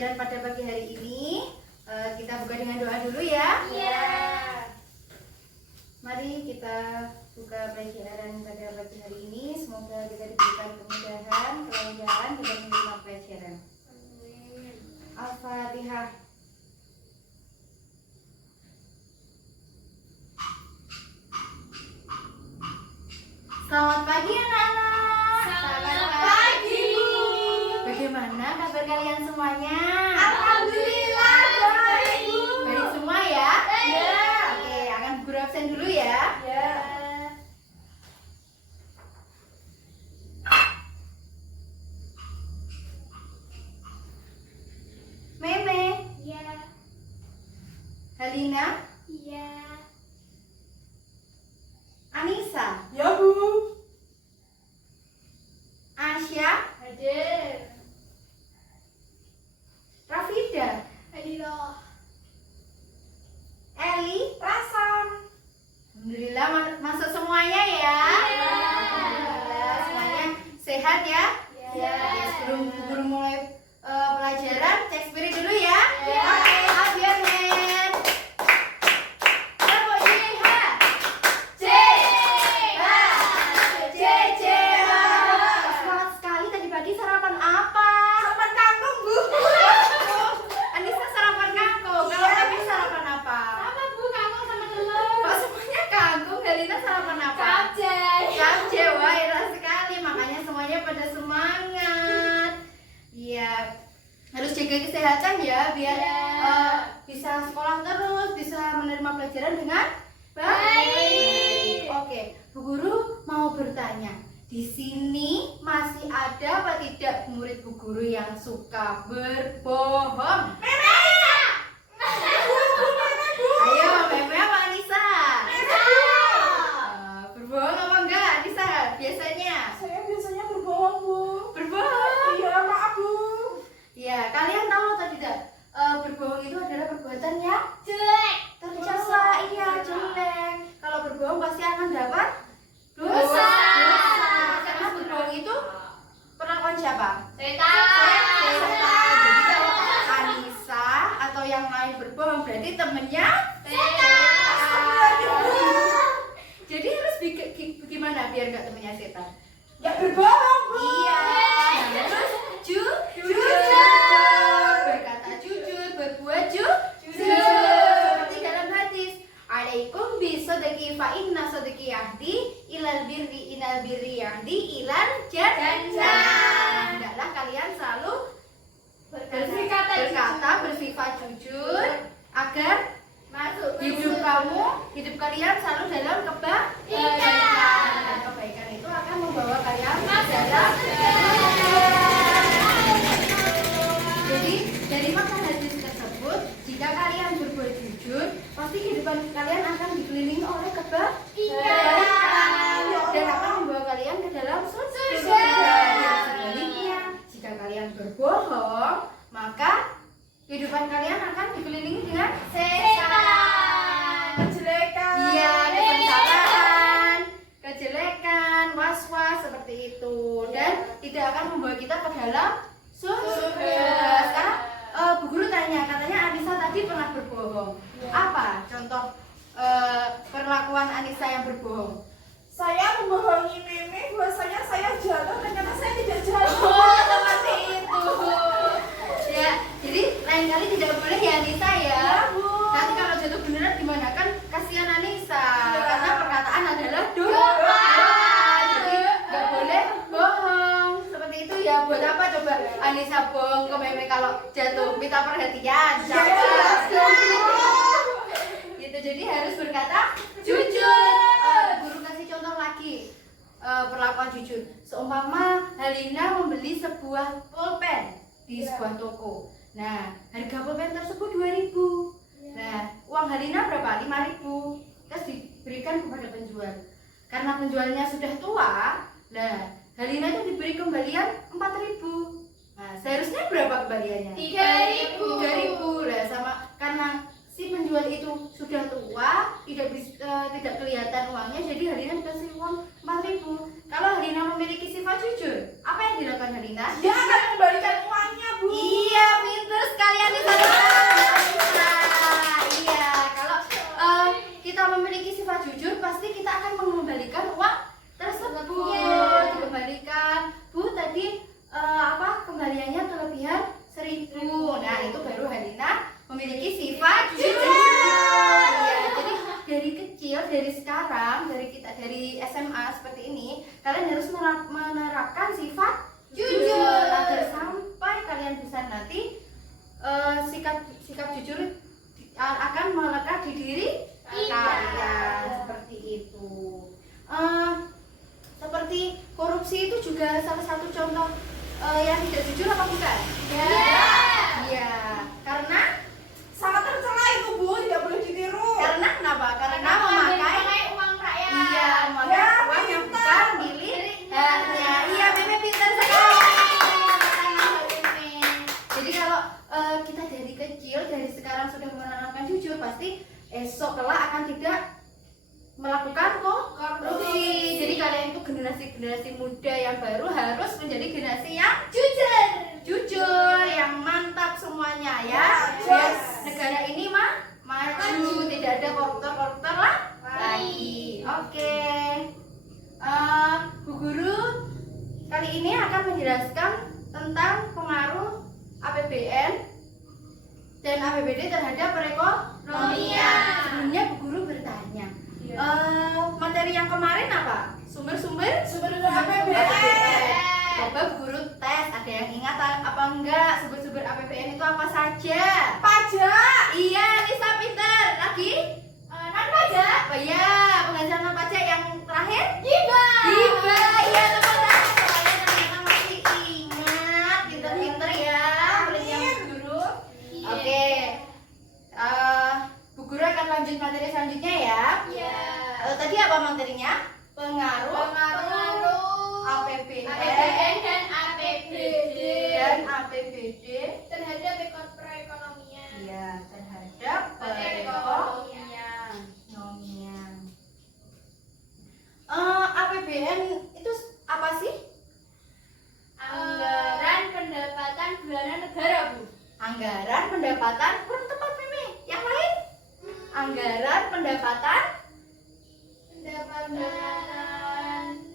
pelajaran pada pagi hari ini. Kita buka dengan doa dulu ya. Iya. Mari kita buka pelajaran pada pagi hari ini. Semoga kita diberikan kemudahan, kelancaran dalam menerima pelajaran. Amin. Al-Fatihah. Selamat pagi anak-anak. Selamat pagi. Bagaimana kabar kalian semuanya? Alhamdulillah baik, Bu. Baik semua ya? Iya. Oke, akan guru absen dulu ya. Ya. Meme, Iya. Halina, Iya. Anissa, Ya, Bu. Asya, Hadir. Rafida, Hadirlah. Eli. Rasan. Alhamdulillah masuk semuanya ya. Iya. Alhamdulillah, semuanya sehat ya. Iya. Oke, sebelum guru mulai pelajaran, cek spirit dulu ya. Iya. Oke, up your hand. Tepuk JH. J. J, J, H. Semangat sekali tadi pagi sarapan apa? Sarapan kangkung, Bu. Anissa sarapan kangkung. Kalau Iya. Kami sarapan apa? Sama, Bu, kangkung sama telur. Kok semuanya kangkung? Halina sarapan apa? Capcay. Capcay, wah enak sekali. Makanya semuanya pada semangat. Iya, harus jaga kesehatan ya biar Iya. bisa sekolah terus, bisa menerima pelajaran dengan Baik. Oke, Bu Guru mau bertanya. Di sini masih ada apa tidak murid Bu Guru yang suka berbohong? Ayo, Meme apa Anissa? Berbohong apa enggak, Anissa? Biasanya Saya biasanya berbohong, Bu. berbohong. Iya, maaf, Bu. Ya, kalian tahu atau tidak? Berbohong itu adalah perbuatan yang Jelek. tercela, iya jelek. Kalau berbohong pasti akan dapat Dosa. Karena berbohong itu perlakuan siapa? Setan. Setan. Jadi kalau Anissa atau yang lain berbohong berarti temennya setan. Jadi harus gimana biar nggak temennya setan? Ya berbohong, Bu. Iya. Nah, terus jujur, berkata jujur, berbuat jujur. Seperti dalam hadis, alaikum bisodaki fa inna sodaki yahdi ilal birri inal birri yahdi ilal jannah. Hendaklah kalian selalu berkata bersifat jujur agar Masuk hidup kalian selalu dalam kebaikan. Dan kebaikan itu akan membawa kalian ke dalam Jadi dari makna hadis tersebut, jika kalian berbuat jujur, pasti kehidupan kalian akan dikelilingi oleh kebaikan dan akan membawa kalian ke dalam surga. Dan sebaliknya, jika kalian berbohong, maka kehidupan kalian akan dikelilingi dengan Kejelekan. iya, kesengsaraan, kejelekan, was-was seperti itu, dan tidak akan membawa kita ke dalam surga. Sekarang Bu Guru tanya, katanya Anissa tadi pernah berbohong. Apa contoh perlakuan Anissa yang berbohong? Saya membohongi Meme bahwasanya saya jatuh, ternyata saya tidak jatuh. Oh, seperti itu. Ya, jadi lain kali tidak boleh ya Anissa ya. Ya, Bu. Nanti kalau jatuh beneran gimana, kan kasihan Anissa. Ya. Karena perkataan adalah doa. Jadi nggak boleh bohong. Seperti itu ya. Buat apa coba Anissa bohong ke Meme kalau jatuh? Minta perhatian. Gitu. Jadi harus berkata jujur. Guru kasih contoh lagi. Perlakuan jujur. Seumpama Halina membeli sebuah pulpen di sebuah toko. Nah, harga pulpen tersebut 2.000. Nah, uang Halina berapa? 5.000. Terus diberikan kepada penjual. Karena penjualnya sudah tua, nah Halina itu diberi kembalian 4.000. Nah, seharusnya berapa kembaliannya? 3.000. 3.000. Nah, sama karena si penjual itu sudah tua, tidak kelihatan uangnya, jadi Halina dikasih uang 4.000. Kalau Halina memiliki sifat jujur, apa yang dilakukan Halina? Dia akan membalikan uangnya, Bu. Iya, pinter yang tidak jujur apa bukan? Iya. Karena Sangat tercela itu Bu, tidak boleh ditiru. karena kenapa? Karena memakai uang rakyat. iya, memakai Ya, uang yang pintar. bukan milik haknya. Iya, Meme pintar sekali. Tangan Meme. Jadi kalau kita dari kecil, dari sekarang sudah menanamkan jujur, pasti esok kelak akan tidak melakukan korupsi. Jadi kalian itu generasi muda yang baru harus menjadi generasi yang jujur, yang mantap semuanya ya. Biar negara ini maju, tidak ada koruptor lagi. Oke. Bu Guru kali ini akan menjelaskan tentang pengaruh APBN dan APBD terhadap perekonomian. Sebelumnya Bu Guru bertanya, materi yang kemarin apa? Sumber APBN. Coba Bu Guru tes, ada yang ingat apa enggak? Sumber-sumber APBN itu apa saja? Pajak. Iya, Nisa pintar. Lagi? Non pajak. Oh iya, penghasilan non pajak yang terakhir? Hibah. Iya teman-teman. Kalian ternyata masih ingat, pinter-pinter ya. Muridnya Bu Guru. Oke. Bu Guru akan lanjut materi selanjutnya ya. Tadi apa materinya? Pengaruh APBN dan APBD dan APBD terhadap perekonomian. ya terhadap perekonomian. APBN itu apa sih? Anggaran pendapatan bulanan negara, Bu. Anggaran pendapatan kurang tepat Meme. Yang lain? Anggaran pendapatan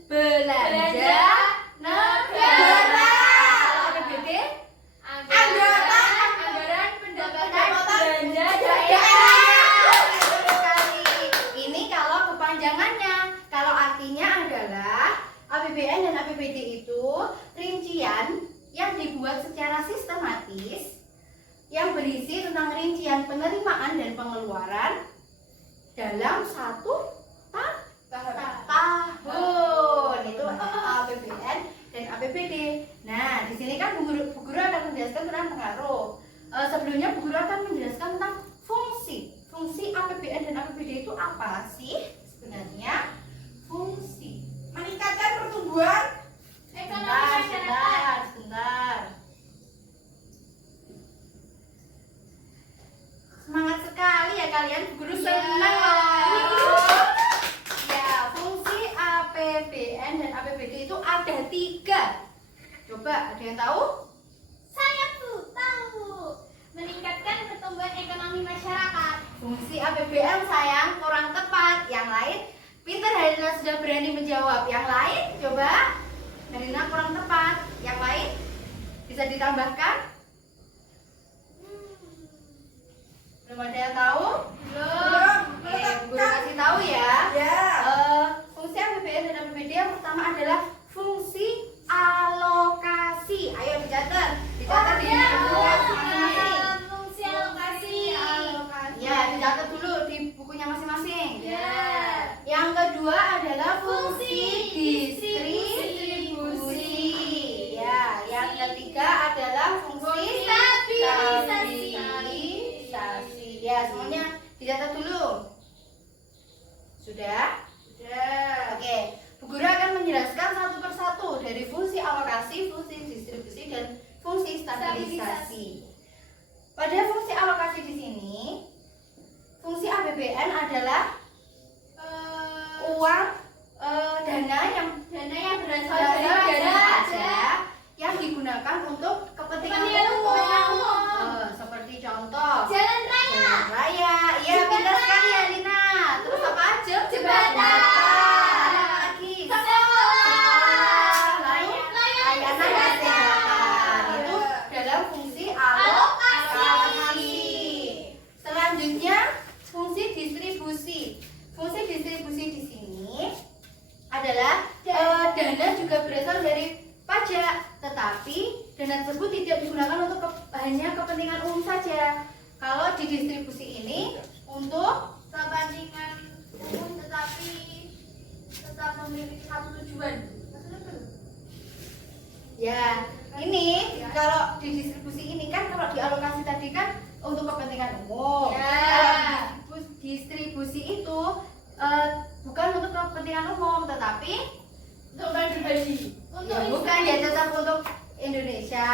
belanja negara. APBD Anggaran pendapatan belanja daerah. Betul sekali. Ini kalau kepanjangannya. Kalau artinya adalah APBN dan APBD itu rincian yang dibuat secara sistematis yang berisi tentang rincian penerimaan dan pengeluaran dalam satu tahun. Itu APBN dan APBD. Nah, di sini kan Bu Guru akan menjelaskan tentang pengaruh. Sebelumnya Bu Guru akan menjelaskan tentang fungsi. Fungsi APBN dan APBD itu apa sih sebenarnya? Fungsi. Meningkatkan pertumbuhan ekonomi masyarakat. Sebentar. Semangat sekali ya kalian, Bu Guru senang loh. Ya, fungsi APBN dan APBD itu ada 3. Coba, ada yang tahu? Saya tuh tahu. Meningkatkan pertumbuhan ekonomi masyarakat. Fungsi APBN sayang kurang tepat. Yang lain, pintar Harina sudah berani menjawab. Yang lain, coba Harina kurang tepat. Yang lain, bisa ditambahkan? Belum ada yang tahu? belum. Oke, Bu Guru kasih tahu ya. Ya. Fungsi APBN dan APBD yang pertama adalah fungsi alokasi. Ayo dicatat di buku masing-masing. Fungsi alokasi. Ya, dicatat dulu di bukunya masing-masing. Ya. Yang kedua adalah fungsi Fungsi distribusi. Ya, yang ketiga adalah fungsi Stabilisasi. Ya, semuanya dicatat dulu. Sudah? Oke, Bu Guru akan menjelaskan satu persatu dari fungsi alokasi, fungsi distribusi, dan fungsi stabilisasi. Pada fungsi alokasi di sini, fungsi APBN adalah uang dana yang berasal dari dari pajak yang digunakan untuk kepentingan umum. Seperti contoh jalan raya. jalan raya. Iya, Jembatan. pintar sekali ya Lina. Terus apa aja? Jembatan. Apa lagi? Sekolah. Lalu Layanan layanan kesehatan. Itu dalam fungsi alokasi. Selanjutnya fungsi distribusi. Fungsi distribusi di sini adalah dana juga berasal dari pajak, tetapi dana tersebut tidak digunakan untuk hanya kepentingan umum saja. Kalau di distribusi ini untuk Kepentingan umum tetapi tetap memiliki satu tujuan. Ya, ini kalau di distribusi ini kan kalau dialokasi tadi kan untuk kepentingan umum. Ya. Kalau distribusi itu bukan untuk kepentingan umum, tetapi Untuk pribadi. ya, bukan ya tetap untuk Indonesia,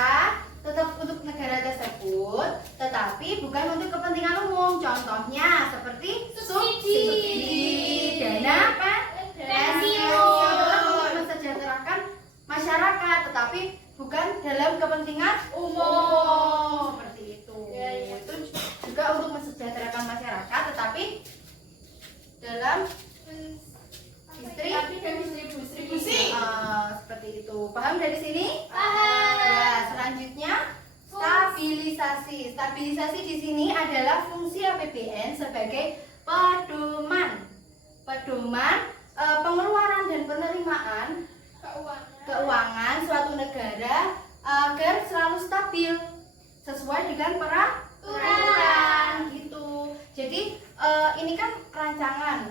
tetap untuk negara tersebut, tetapi bukan untuk kepentingan umum. Contohnya seperti subsidi, dana apa? Pensiun. Untuk mensejahterakan masyarakat, tetapi bukan dalam kepentingan umum. Seperti itu. Ya, ya. Itu juga untuk mensejahterakan masyarakat, tetapi dalam distribusi. seperti itu. Paham dari sini? Paham. Ya, selanjutnya stabilisasi. Stabilisasi di sini adalah fungsi APBN sebagai pedoman. Pengeluaran dan penerimaan keuangan suatu negara agar selalu stabil sesuai dengan peraturan gitu. Jadi ini kan rancangan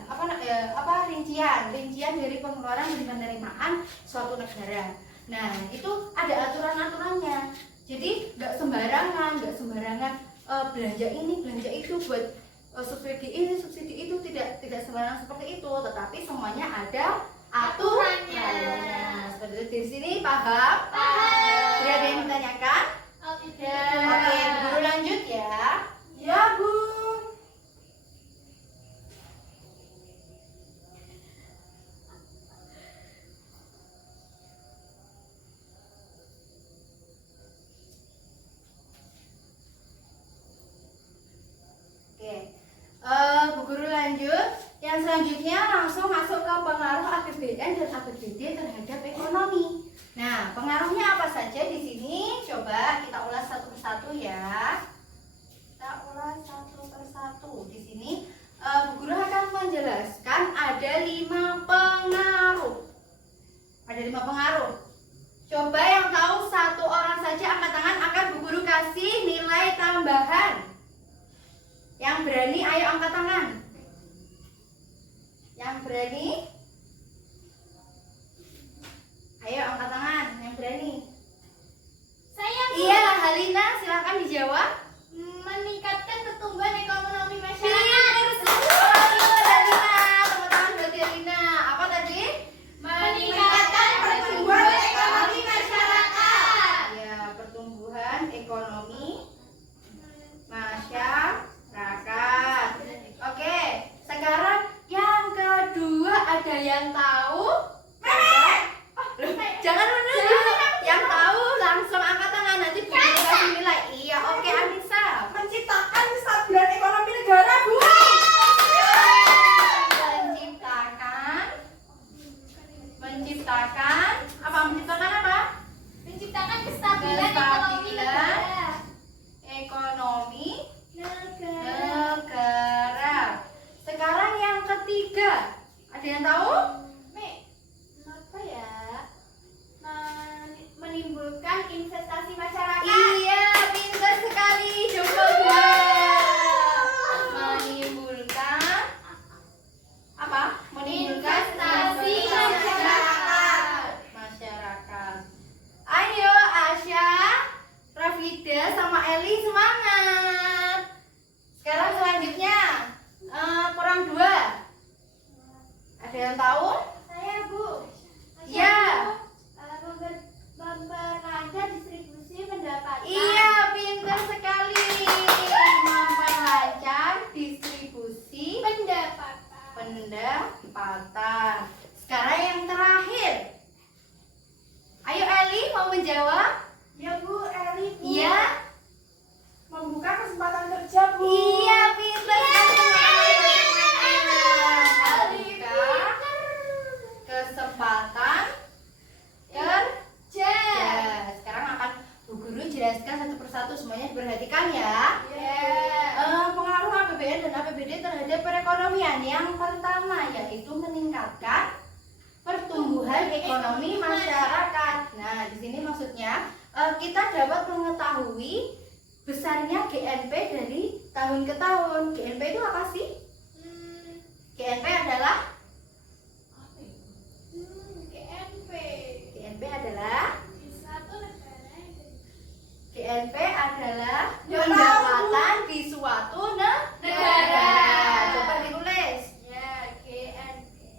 rincian dari pengeluaran dan penerimaan suatu negara. Nah, itu ada aturan-aturannya. Jadi nggak sembarangan belanja ini belanja itu buat subsidi ini subsidi itu, tidak sembarangan seperti itu, tetapi semuanya ada aturannya. Seperti itu. Di sini paham? Paham. Tidak ada yang ditanyakan? Tidak. Oke, guru lanjut ya. Ya, Bu. Oke, Bu Guru lanjut. Yang selanjutnya langsung masuk ke pengaruh APBN dan APBD terhadap ekonomi. Nah, pengaruhnya apa saja di sini? Coba kita ulas satu persatu ya. Kita ulas satu persatu. Di sini Bu Guru akan menjelaskan ada 5 pengaruh. Ada 5 pengaruh. Coba yang tahu satu orang saja angkat tangan, akan Bu Guru kasih nilai tambahan. Yang berani ayo angkat tangan. Yang berani? Ayo angkat tangan, yang berani. Saya Iya, Halina, silahkan dijawab. meningkatkan pertumbuhan ekonomi masyarakat. Pinter sekali, Halina. Tepuk tangan buat Halina. Apa tadi? Meningkatkan pertumbuhan ekonomi masyarakat. Ya, pertumbuhan ekonomi masyarakat. Oke, sekarang yang kedua ada yang tahu? Loh, jangan menunjuk. Yang tahu langsung angkat tangan, nanti Bu Guru kasih nilai. Iya, oke Anissa. Menciptakan kestabilan ekonomi negara, Bu. Menciptakan apa? Menciptakan apa? Menciptakan kestabilan ekonomi negara. Ekonomi Negara. negara. Sekarang yang ketiga, ada yang tahu? Apa ya? Menimbulkan investasi masyarakat. Iya, pintar sekali. Coba dua. Menimbulkan apa? Menimbulkan Investasi masyarakat. Masyarakat. Ayo Asya, Rafida sama Eli semangat. Sekarang selanjutnya kurang 2. Ada yang tahu? Saya Bu. Ya. Memperlancar distribusi pendapatan. Iya, pintar sekali. Memperlancar distribusi pendapatan. Sekarang yang terakhir. Ayo Eli mau menjawab? Ya, Bu, Eli, Bu. Iya. Membuka kesempatan kerja, Bu. Iya, pintar sekali. Membuka kesempatan kerja. Sekarang akan Bu Guru jelaskan satu persatu, semuanya diperhatikan ya. Pengaruh APBN dan APBD terhadap perekonomian. Yang pertama yaitu meningkatkan pertumbuhan ekonomi masyarakat. Nah, di sini maksudnya kita dapat mengetahui besarnya GNP dari tahun ke tahun. GNP itu apa sih? GNP adalah GNP. GNP adalah GNP adalah Ya, pendapatan di suatu negara. Coba ditulis. Ya, GNP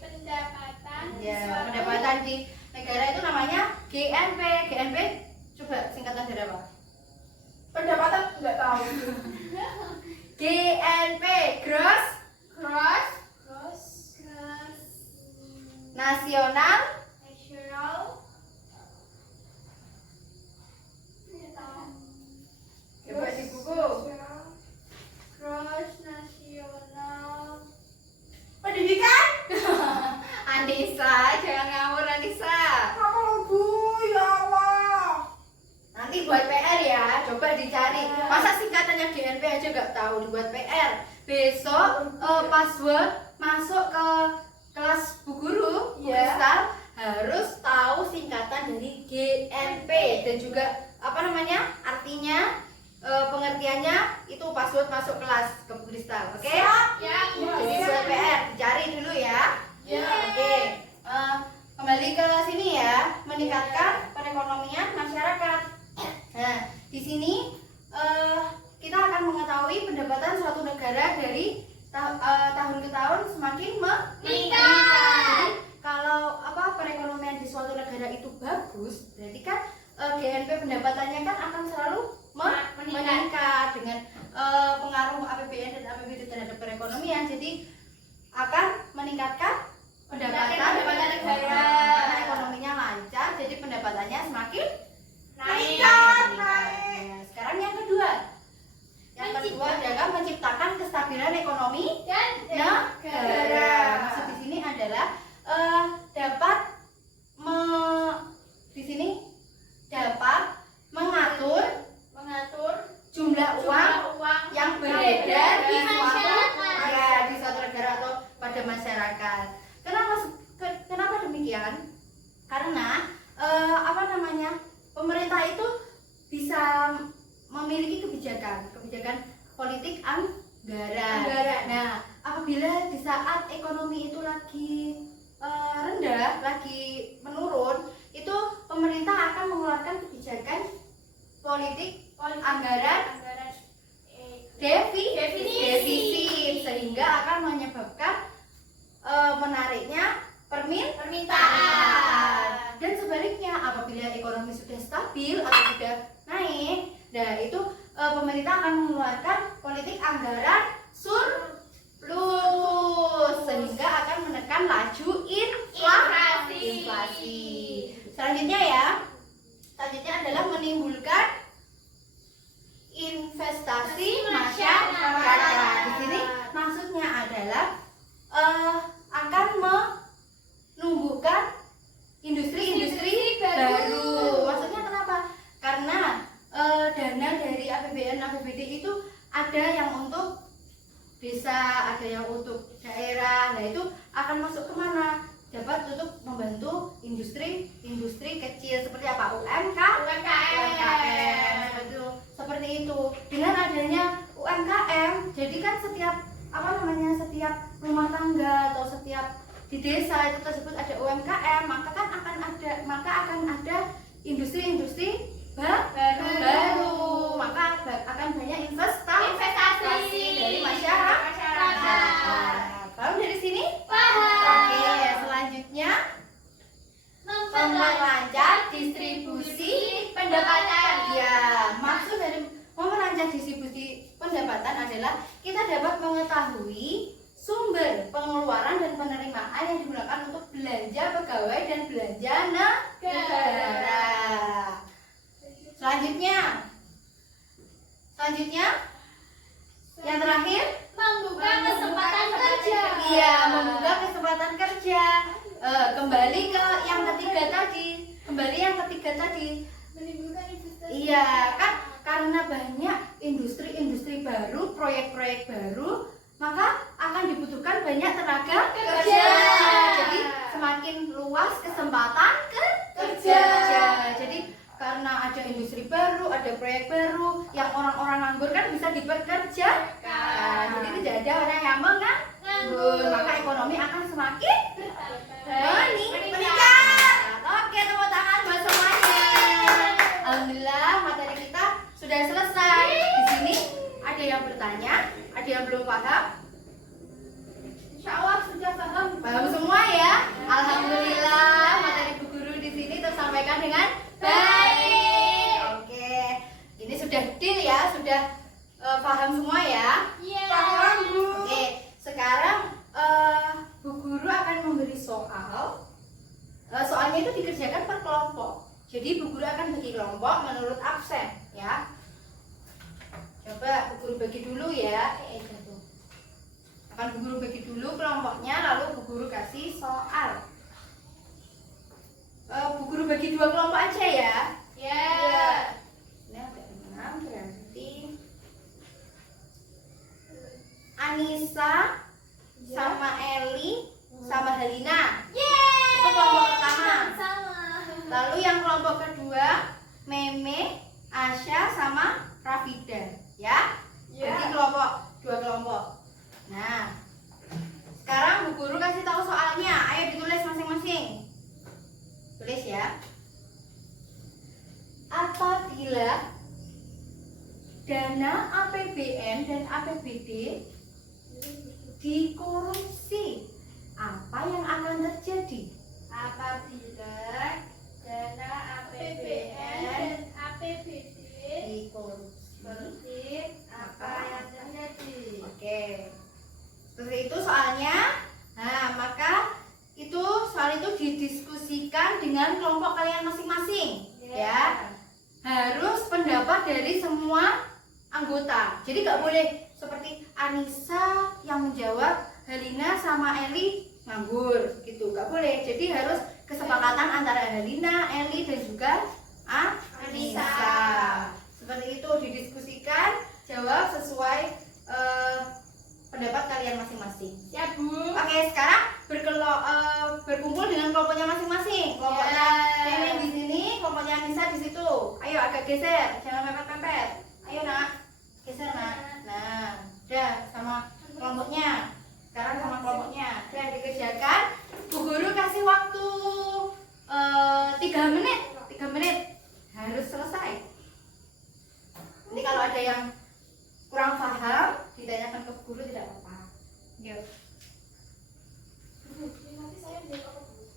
pendapatan Ya, suatu pendapatan di negara itu namanya GNP. GNP coba singkatan dari apa? Pendapatan nggak tahu. GNP, gross gross nasional national coba di buku. gross nasional Pendidikan? Anissa, jangan ngawur Anissa. Apa Bu? Ya Allah. Nanti buat PR ya, coba dicari. Masa singkatannya GNP aja nggak tahu, dibuat PR. Besok pas masuk ke kelas Bu Guru, Bu Ya. Kristal harus tahu singkatan dari GNP dan juga apa namanya artinya, pengertiannya itu password masuk kelas ke Bu Kristal, oke? ya Jadi buat PR dicari dulu ya. Ya. Oke, kembali ke sini ya, meningkatkan perekonomian masyarakat. Nah, di sini kita akan mengetahui pendapatan suatu negara dari tahun ke tahun semakin meningkat. Jadi, kalau perekonomian di suatu negara itu bagus, berarti kan GNP pendapatannya kan akan selalu meningkat dengan pengaruh APBN dan APBD terhadap perekonomian. Jadi akan meningkatkan pendapatan negara. karena ekonominya lancar, jadi pendapatannya semakin Meningkat, naik. Nah, sekarang yang kedua. Yang kedua adalah menciptakan kestabilan ekonomi dan negara. Maksud di sini adalah dapat di sini dapat mengatur jumlah uang yang beredar di suatu negara atau pada masyarakat. Kenapa demikian? Karena pemerintah itu bisa memiliki kebijakan politik anggaran. Nah, apabila di saat ekonomi itu lagi rendah, lagi menurun, itu pemerintah akan mengeluarkan kebijakan politik anggaran defisit sehingga akan menyebabkan menariknya permintaan. Dan sebaliknya, apabila ekonomi sudah stabil atau sudah naik, nah itu pemerintah akan mengeluarkan politik anggaran surplus sehingga akan menekan laju inflasi. Selanjutnya adalah menimbulkan investasi masyarakat. Di sini maksudnya adalah akan menumbuhkan industri baru. Maksudnya kenapa? Karena dana dari APBN APBD itu ada yang untuk desa, ada yang untuk daerah. Nah, itu akan masuk kemana? Dapat untuk membantu industri kecil seperti apa? UMKM seperti itu. Dengan adanya UMKM, jadi kan setiap rumah tangga atau setiap di desa itu tersebut ada UMKM, maka akan ada industri baru, maka akan banyak investasi dari masyarakat. Paham dari sini? Oke, selanjutnya memperlancar distribusi pendapatan. Ya, maksud dari memperlancar distribusi pendapatan adalah kita dapat mengetahui sumber pengeluaran dan penerimaan yang digunakan untuk belanja pegawai dan belanja negara. Selanjutnya yang terakhir, membuka kesempatan kerja. iya, membuka kesempatan kerja. Kembali ke yang ketiga tadi. Menimbulkan investasi. Iya, kan karena banyak industri baru, proyek-proyek baru, maka akan dibutuhkan banyak tenaga kerja. Jadi semakin luas kesempatan kerja. Jadi karena ada industri baru, ada proyek baru, yang orang-orang nganggur kan bisa dipekerjakan. Jadi tidak ada orang yang menganggur, maka ekonomi akan semakin meningkat. Oke, tepuk tangan buat semuanya. Alhamdulillah materi sudah selesai. Di sini ada yang bertanya, ada yang belum paham? Insya Allah sudah paham. Paham semua ya? Alhamdulillah, materi Bu Guru di sini tersampaikan dengan baik. Oke, ini sudah deal ya, sudah paham semua ya? Iya. Paham, Bu. Oke, sekarang Bu Guru akan memberi soal. Soalnya itu dikerjakan per kelompok. Jadi Bu Guru akan bagi kelompok menurut absen ya. Coba Bu Guru bagi dulu ya. Jatuh. Akan Bu Guru bagi dulu kelompoknya, lalu Bu Guru kasih soal. Bu Guru bagi 2 kelompok aja ya. Ya. Ini ada 6 berarti Anissa sama Eli sama Halina. Yeay. Itu kelompok pertama. Sama. Lalu yang kelompok kedua Meme, Asya sama Rafida ya. Jadi kelompok 2 kelompok. Nah, sekarang Bu Guru kasih tahu soalnya. Ayo ditulis masing-masing. Tulis ya. Apabila dana APBN dan APBD dikorupsi, apa yang akan terjadi? Apabila dana APBN dan APBD dikorupsi, apa yang terjadi? Oke, seperti itu soalnya. Nah, maka itu soal itu didiskusikan dengan kelompok kalian masing-masing, ya. Harus pendapat dari semua anggota. Jadi nggak boleh seperti Anissa yang menjawab, Halina sama Eli nganggur, gitu. Nggak boleh. Jadi harus kesepakatan antara Halina, Eli dan juga Anissa. Seperti itu didiskusikan, jawab sesuai pendapat kalian masing-masing. Ya Bu. Oke, sekarang berkumpul dengan kelompoknya masing-masing. Kelompoknya Meme di sini, kelompoknya Anissa di situ. Ayo agak geser, jangan mepet-mepet. Ayo nak, geser nak. Nah, udah sama kelompoknya. Sekarang sama kelompoknya. Udah dikerjakan. Bu Guru kasih waktu 3 menit. 3 menit harus selesai. Ini kalau ada yang kurang paham, ditanyakan ke guru tidak apa-apa. Yuk. Nanti saya jawab apa, Bu?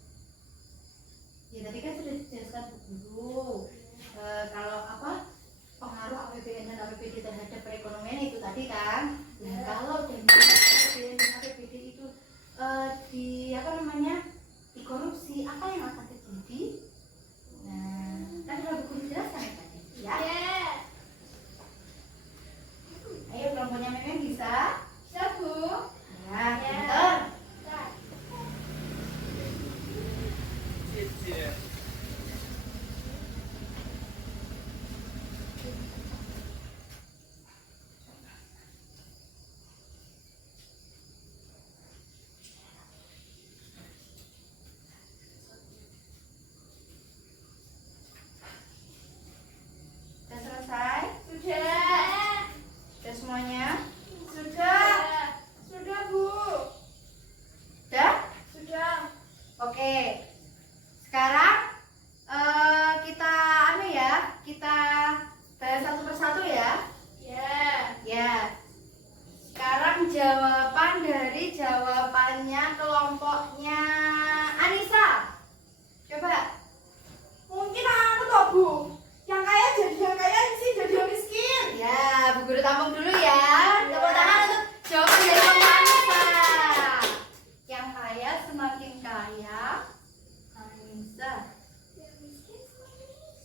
Ya tadi kan sudah dijelaskan Bu Guru. Kalau apa pengaruh APBN dan APBD terhadap perekonomian itu tadi kan. Nah, kalau dari APBN dan APBD itu di apa namanya dikorupsi, apa yang akan terjadi? Nah, kan sudah Bu Guru jelaskan ya tadi. Ya. Ya. Ayo kelompoknya Meme bisa? Bisa, Bu. Nah, Ya. pinter. Sudah selesai? Sudah. Sudah semuanya? Sudah. Sudah, Bu. Sudah? Sudah. Oke. Sekarang kita kita bahas satu persatu ya. Ya. Ya. Sekarang jawaban dari jawabannya kelompoknya Anissa. Coba. Mungkin aku toh, Bu. Yang kaya jadi yang kaya, yang miskin jadi yang miskin. Ya, Bu Guru tampung dulu ya. Tepuk tangan untuk jawaban dari kelompok Anissa. Yang kaya semakin kaya. Anissa. Yang miskin semakin miskin.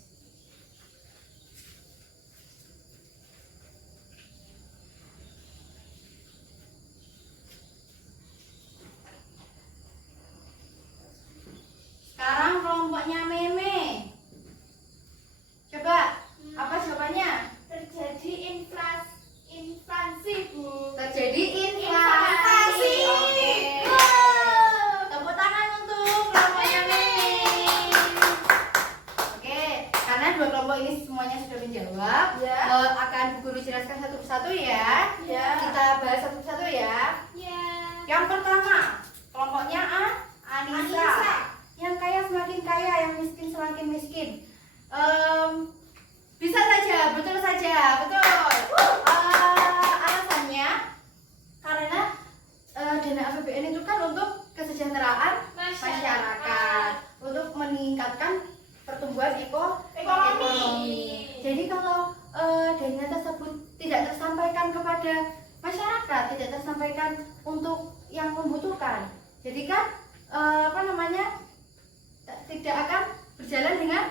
Sekarang kelompoknya Meme. Coba, apa jawabannya? Terjadi inflasi, Bu. Terjadi inflasi. Inflasi. Oke. Tepuk tangan untuk kelompoknya Meme. Oke, karena 2 kelompok ini semuanya sudah menjawab, Ya. akan Bu Guru jelaskan satu persatu ya. Ya. Kita bahas satu persatu ya. Ya. Yang pertama, kelompoknya Anissa. Anissa. Yang kaya semakin kaya, yang miskin semakin miskin. Bisa saja, betul saja. tersampaikan kepada masyarakat, tidak tersampaikan untuk yang membutuhkan. Jadi kan tidak akan berjalan dengan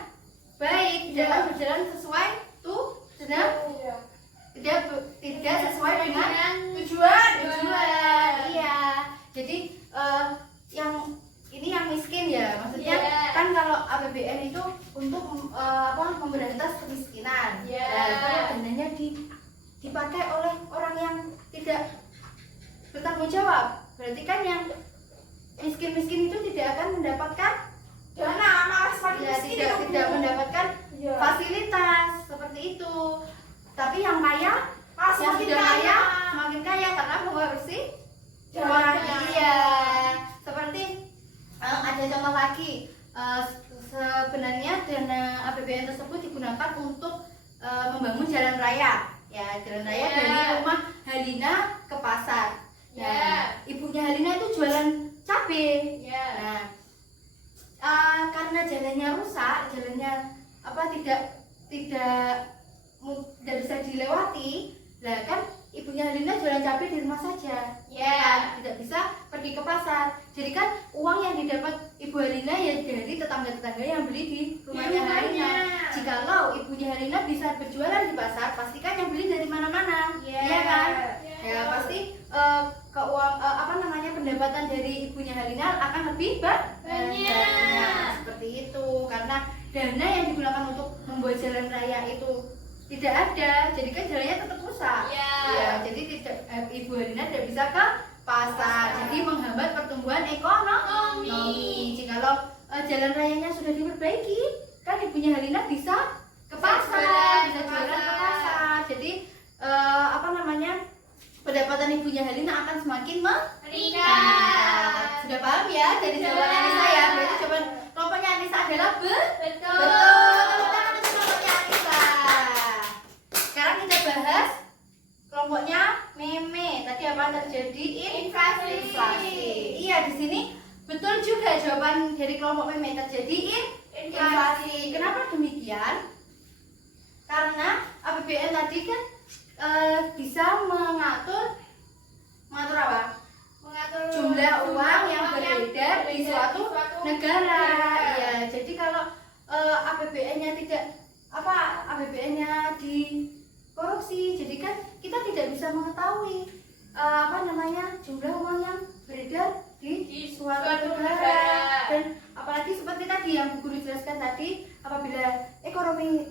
baik, tidak akan berjalan sesuai tidak sesuai dengan tujuan. Iya. Jadi yang miskin ya, maksudnya kan kalau APBN itu untuk memberantas kemiskinan. Nah, kalau dananya dipakai oleh orang yang tidak bertanggung jawab, berarti kan yang miskin itu tidak akan mendapatkan dana, malah semakin miskin tidak mendapatkan fasilitas seperti itu. Tapi yang kaya malah yang semakin sudah kaya. semakin kaya karena mengurusi Dananya. iya. Seperti ada contoh lagi, sebenarnya dana APBN tersebut digunakan untuk membangun jalan raya. Ya, jalan raya dari rumah Halina ke pasar. Nah, ibunya Halina itu jualan cabai. Nah, karena jalannya rusak, tidak bisa dilewati, lah kan ibunya Halina jualan cabai di rumah saja. Tidak bisa pergi ke pasar. Jadi kan uang yang didapat Ibu Halina ya dari tetangga-tetangga yang beli di rumahnya Halina. Jikalau ibunya Halina bisa berjualan di pasar, pastikan yang beli dari mana-mana. Iya kan? Ya pasti pendapatan dari ibunya Halina akan lebih banyak. Seperti itu. Karena dana yang digunakan untuk membuat jalan raya itu tidak ada, jadi kan jalannya tetap rusak. Ya, jadi Ibu Halina tidak bisa ke pasar, jadi menghambat pertumbuhan ekonomi. Jikalau jalan rayanya sudah diperbaiki, kan ibunya Halina bisa ke pasar, bisa jualan ke pasar. Jadi pendapatan ibunya Halina akan semakin meningkat. Sudah paham ya dari jawaban Anissa ya? Berarti jawaban kelompoknya Anissa adalah betul. Kelompoknya Anissa. Sekarang kita bahas kelompoknya Meme. Tadi apa terjadi? Inflasi. Iya, di sini betul juga jawaban dari kelompok Meme, terjadi inflasi. Kenapa demikian? Karena APBN tadi kan bisa mengatur apa? Mengatur jumlah uang yang beredar di suatu negara. Iya, jadi kalau APBN-nya APBN-nya dikorupsi, jadi kan kita tidak bisa mengetahui jumlah uang yang beredar di suatu negara. Dan apalagi seperti tadi yang Bu Guru jelaskan tadi, apabila ekonomi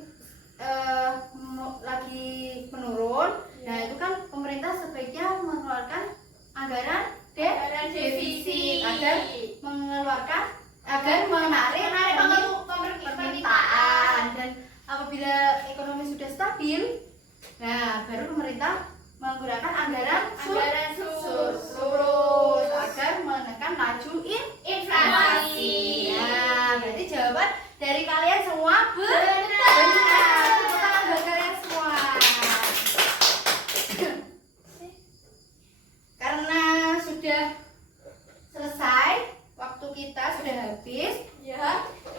lagi menurun, nah itu kan pemerintah sebaiknya mengeluarkan anggaran defisit agar menarik permintaan. Dan apabila ekonomi sudah stabil, nah baru pemerintah menggunakan anggaran surplus agar menekan laju inflasi. Nah, berarti jawaban dari kalian semua benar. Tepuk tangan buat kalian semua. Karena sudah selesai, waktu kita sudah habis.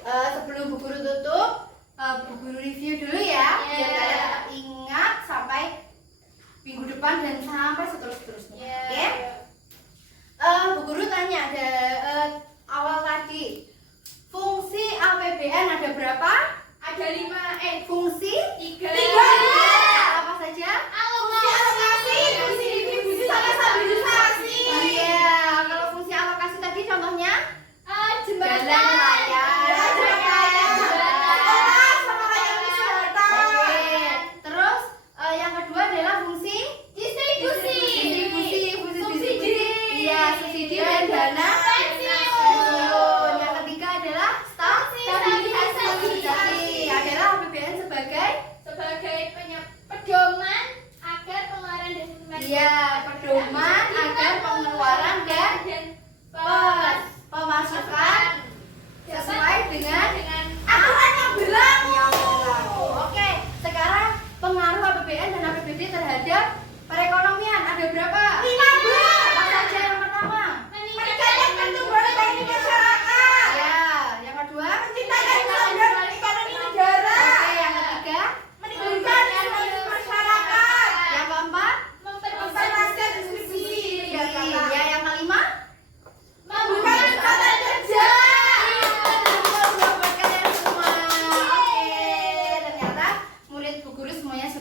Sebelum Bu Guru tutup, Bu Guru review dulu ya, biar kalian tetap ingat sampai minggu depan dan sampai seterusnya. Oke? Bu Guru tanya ada awal tadi, fungsi APBN ada berapa? Ada 5 Fungsi 3 apa saja? Alokasi, fungsi distribusi sama stabilisasi. Iya, kalau fungsi alokasi tadi contohnya jembatan jalan raya. Sekolah sama layanan kesehatan. Oke. Terus yang kedua adalah fungsi distribusi. Iya, subsidi dan dana pensiun. Yang ketiga adalah stabilisasi. Adalah APBN sebagai pedoman agar pengeluaran dan pedoman agar pengeluaran dan pemasukan sesuai dengan Aturan yang berlaku. Oke, sekarang pengaruh APBN dan APBD terhadap perekonomian ada berapa? 15. Apa saja yang pertama? Meningkatkan pertumbuhan ekonomi masyarakat. Ya, yang kedua? Menciptakan kesadaran ekonomi negara. Oke, yang ketiga? Meningkatkan ekonomi masyarakat. Yang keempat?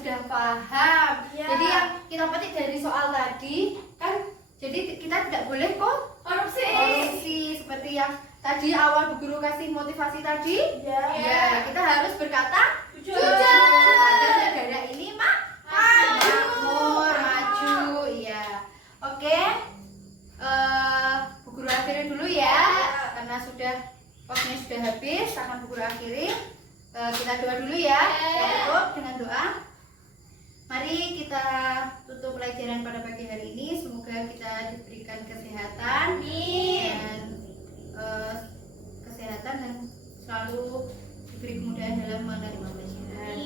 sudah paham. Iya. Jadi yang kita petik dari soal tadi kan, jadi kita tidak boleh Korupsi. korupsi seperti yang tadi awal Bu Guru kasih motivasi tadi. Ya. Ya, kita harus berkata Jujur. agar negara ini Maju. makmur, maju. Iya. Oke. Bu Guru akhiri dulu ya. Karena waktunya sudah habis, akan Bu Guru akhiri. Kita doa dulu ya. Kita tutup dengan doa. Mari kita tutup pelajaran pada pagi hari ini. Semoga kita diberikan kesehatan dan kesehatan dan selalu diberi kemudahan dalam menerima pelajaran.